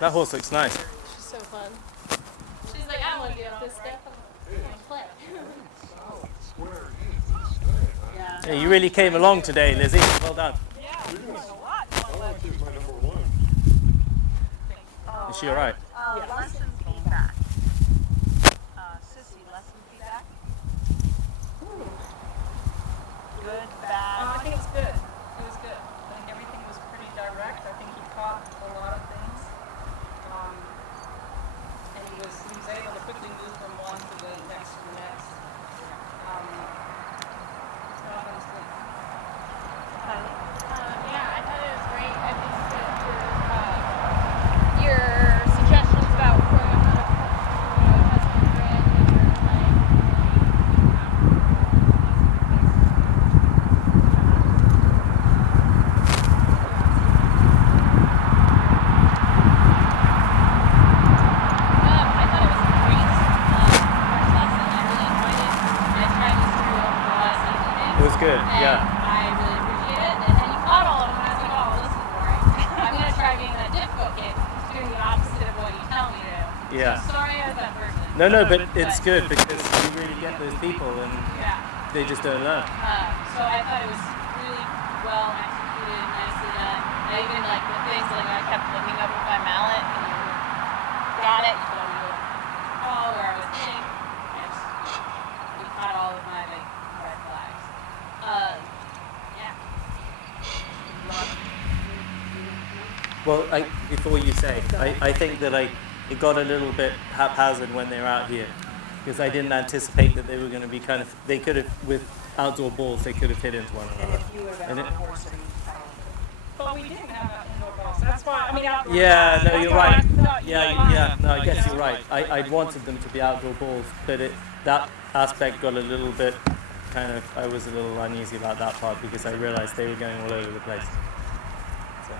That horse looks nice. She's so fun. She's like, I want to get off this step. I'm going to play. Yeah, you really came along today, Lizzie. Well done. Is she all right? Lesson feedback. Sissy, lesson feedback. Good, bad. I think it's good. It was good. I think everything was pretty direct. I think he caught a lot of things. And he was able to quickly move from one to the next to the next. Yeah, I thought it was great. I think that your suggestions about growing up husband grid and your I thought it was a great first lesson. I really enjoyed it. I tried to screw up the lesson. It was good, yeah. I really appreciate it. And then you caught all of them, and I was like, oh, this is boring. I'm going to try being that difficult kid, doing the opposite of what you tell me to. Yeah. So sorry I was that person. No, but it's good because you really get those people and Yeah. they just don't learn. So I thought it was really well executed, nicely done. I even like the things like I kept looking up with my mallet and you got it. You told me where I was hitting. You caught all of my like red flags. Yeah. Well, before you say, I think that it got a little bit haphazard when they were out here because I didn't anticipate that they were going to be they could have, with outdoor balls, they could have hit into one another. If you were on a horse, But we didn't have indoor balls. That's why, I mean, outdoor Yeah, balls. no, That's you're why I right. thought you might. Yeah, no, I guess you're right. I wanted them to be outdoor balls, but that aspect got a little bit I was a little uneasy about that part because I realized they were going all over the place. So.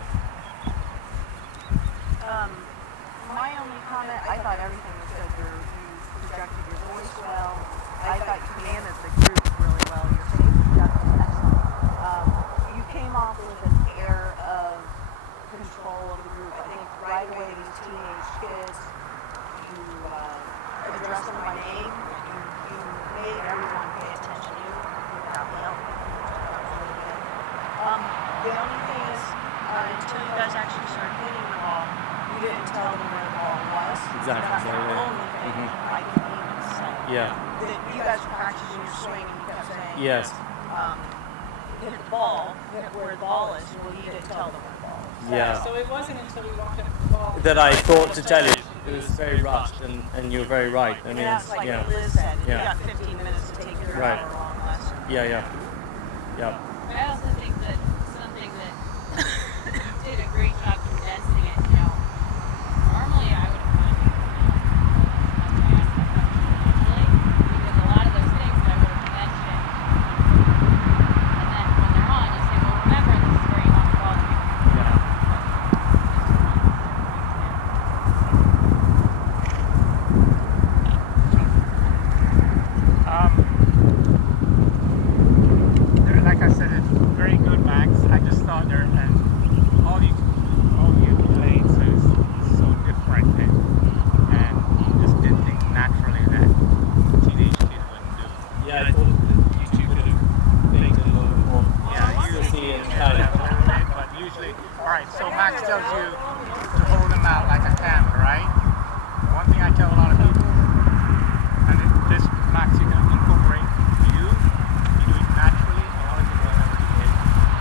My only comment, I thought everything was good. You projected your voice well. I thought you commanded the group really well. Your face was excellent. You came off with an air of control of the group. I think right away these teenage kids, you addressed them by name. You made everyone pay attention to you without yelling. The only thing is, until you guys actually started hitting the ball, you didn't tell them where the ball was. Exactly. That's the Yeah. only thing I can even say. Yeah. That you guys were practicing your swing and you kept saying, Yes. hit the ball, hit where the ball is. Well, you didn't tell them where the ball was. Yeah. So it wasn't until we walked up to the ball That I thought to tell you. It was very rushed, and you're very right. I mean, That's like yeah. what Liz said. You Yeah. got 15 minutes to take your Right. hour-long lesson. Yeah. I also think that something that you did a great job condensing it. Normally I would have kind of because a lot of those things I would have mentioned, and then when they're on, you say, well, remember this is where you want the ball to be. Like I said, it's very good, Max. I just thought there, and all you played is so different, and you just did things naturally that teenage kid wouldn't do. Yeah, I thought that you two could have baked it a little bit more. Yeah, Sissy and yeah, Kylie. a little bit, but usually, all right. So Max tells you to hold them out like a camera, right? One thing I tell a lot of people, and this Max, you can incorporate you do it naturally. All of you will ever do it.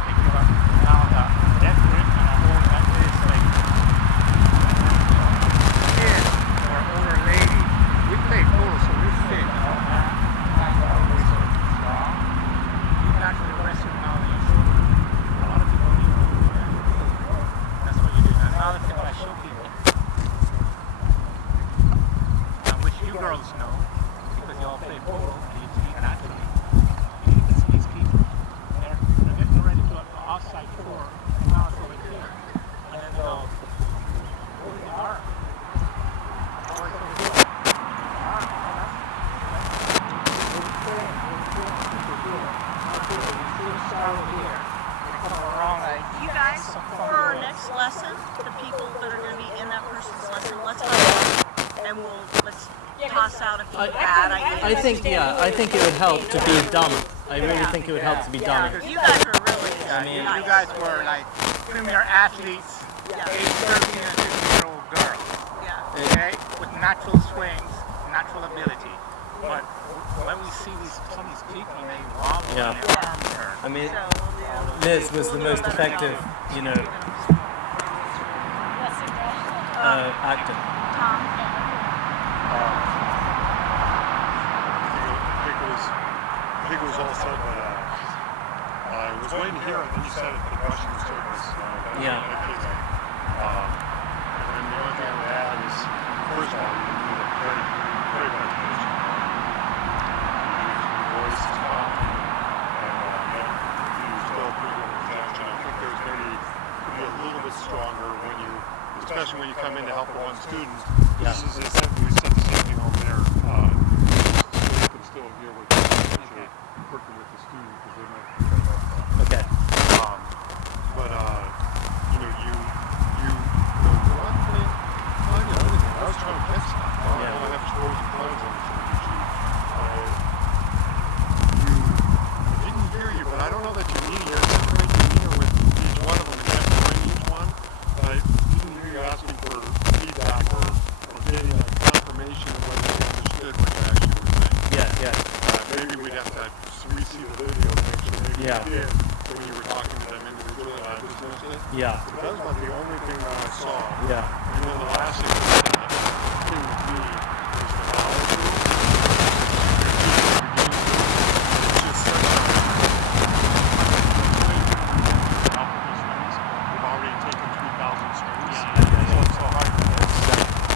They give up now the death grip and a hold like this, like kid or older lady. We play pool, so we fit. That's always so strong. You naturally rest your mouth. A lot of people don't even do that. That's what you do. And another thing I show people, which you girls know, because you all play polo, and you speak naturally. You can see these people. They're getting ready to an offside four. Now it's over here. And then they'll hold the arm. Or it's over here. Arm. You guys, for our next lesson, the people that are going to be in that person's lesson. Let's go and let's toss out a few bad ideas. I think it would help to be dumb. I really think it would help to be dumb. You guys are really I mean, You guys were like premier athletes, age 13 and 15-year-old girls, okay, with natural swings, natural ability. But when we see some of these people, and they wobble Yeah. and their arms turn. I mean, So we'll do. Liz was the most effective, you know, actor. Tom. I think it was all said, but I was waiting to hear it, and you said it, concussion service. Yeah. And the only thing I would add is, first of all, you need a very, very good condition. Your voice is calm, and you still pretty good projection. I think there's maybe could be a little bit stronger when you, especially when you come in to help one student. Yeah. This is we said the same thing over there. So you can still hear what you're working with the student because they might pick that up. Okay. But you the one thing, I was trying to catch that. I don't have scores and points on this sheet. I didn't hear you, but I don't know that you need to separate the meter with each one of them and separate each one. But I didn't hear you asking for feedback or getting like confirmation of whether you understood what you actually were saying. Yeah. Maybe we'd have to re-see the video to make sure maybe Yeah. you did when you were talking to them individually and I just missed it. Yeah. But that was about the only thing that I saw. Yeah. And then the last thing with me is the follow through. It's just such a help with these things. We've already taken 3,000 swings. So it's so hard to miss.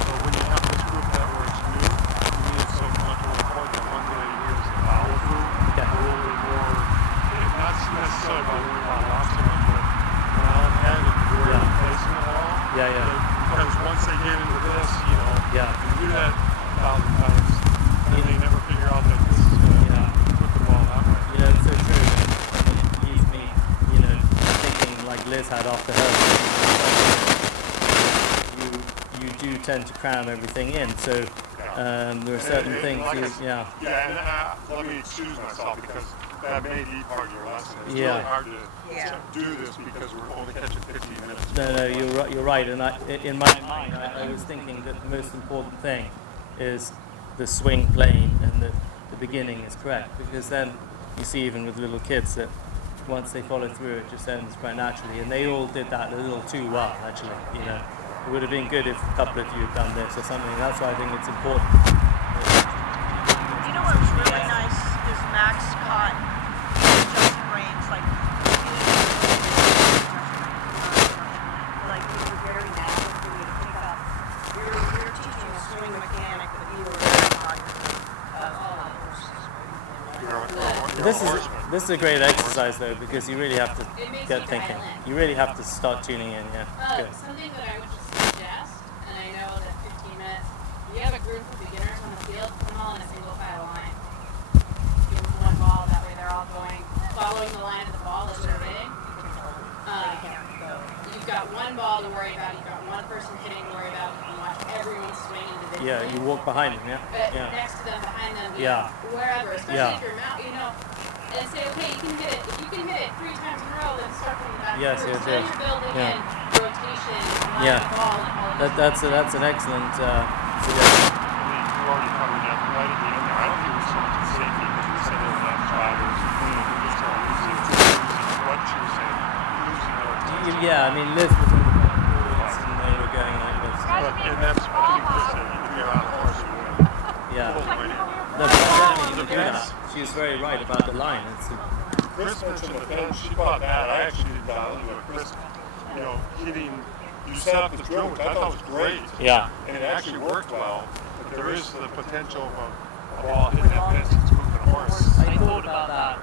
But when you have this group that where it's new, to me it's so much more important that one day here's the follow through. Yeah. A little bit more, not necessarily about worrying about lots so much, but around head and where you're placing the ball. Yeah. Because once they get into this, Yeah. you do that 1,000 times, and they never figure out that this is going to put the ball that way. You know, it's so true. And it leaves me, you know, thinking like Liz had after her. You do tend to cram everything in. So there are certain things. Yeah, and let me excuse myself because that may be part of your lesson. It's Yeah. really hard to do this because we're only catching 15 minutes. No, you're right. And in my mind, I was thinking that the most important thing is the swing plane and the beginning is correct, because then you see even with little kids that once they follow through, it just ends quite naturally. And they all did that a little too well, actually. You know, it would have been good if a couple of you had done this or something. That's why I think it's important. You know what was really nice is Max caught Justin Raines like it was very natural for you to pick up. You're teaching a swing mechanic, but you were very cognizant of This is a great exercise though, because you really have to It makes get you thinking. dial in. You really have to start tuning in. Yeah. Good. Something that I would just suggest, and I know that 15 minutes, you have a group of beginners on the field, put them all in a single file line. Give them one ball, that way they're all going, following the line of the ball as they're hitting. You've got one ball to worry about, you've got one person hitting to worry about, you can watch everyone swing individually. Yeah, you walk behind them. But Yeah. next to them, behind them, Yeah. wherever, especially Yeah. if you're and say, okay, you can hit it. If you can hit it 3 times in a row, then start from the back Yes, first. yes, So then yes. you're building Yeah. in rotation, line Yeah. the ball, and all of That's an excellent suggestion. You already covered that right at the end there. I don't think it was so much safety because we said they're not drivers. It's not losing what you said. Losing what Yeah, I mean Liz was in the points and they were going like this. and that's what I think Chris said. You can get out of course you will. Yeah. Pull right in. No, but I don't even do that. She was very right about the line. Chris mentioned the bench. She thought that. I actually didn't dial into it. Chris, hitting, you set up the drill, which I thought was great. Yeah. And it actually worked well. But there is the potential of a ball hitting that bench that's moving a horse. I thought about that,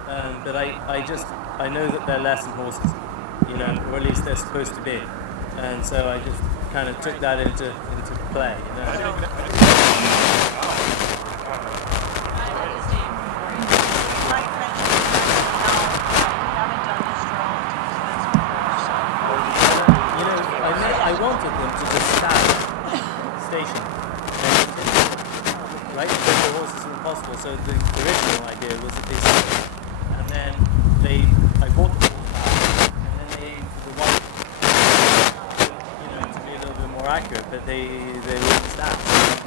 but I know that they're lesson horses, or at least they're supposed to be, and so I just kind of took that into play. I think that, Mike mentioned how you haven't done this drill until this next before, so I wanted them to just stand station. And it didn't, right? Because the horses were impossible. So the original idea was that they sold it, and then I bought the horse back, and then the white, to be a little bit more accurate, but they wouldn't stand.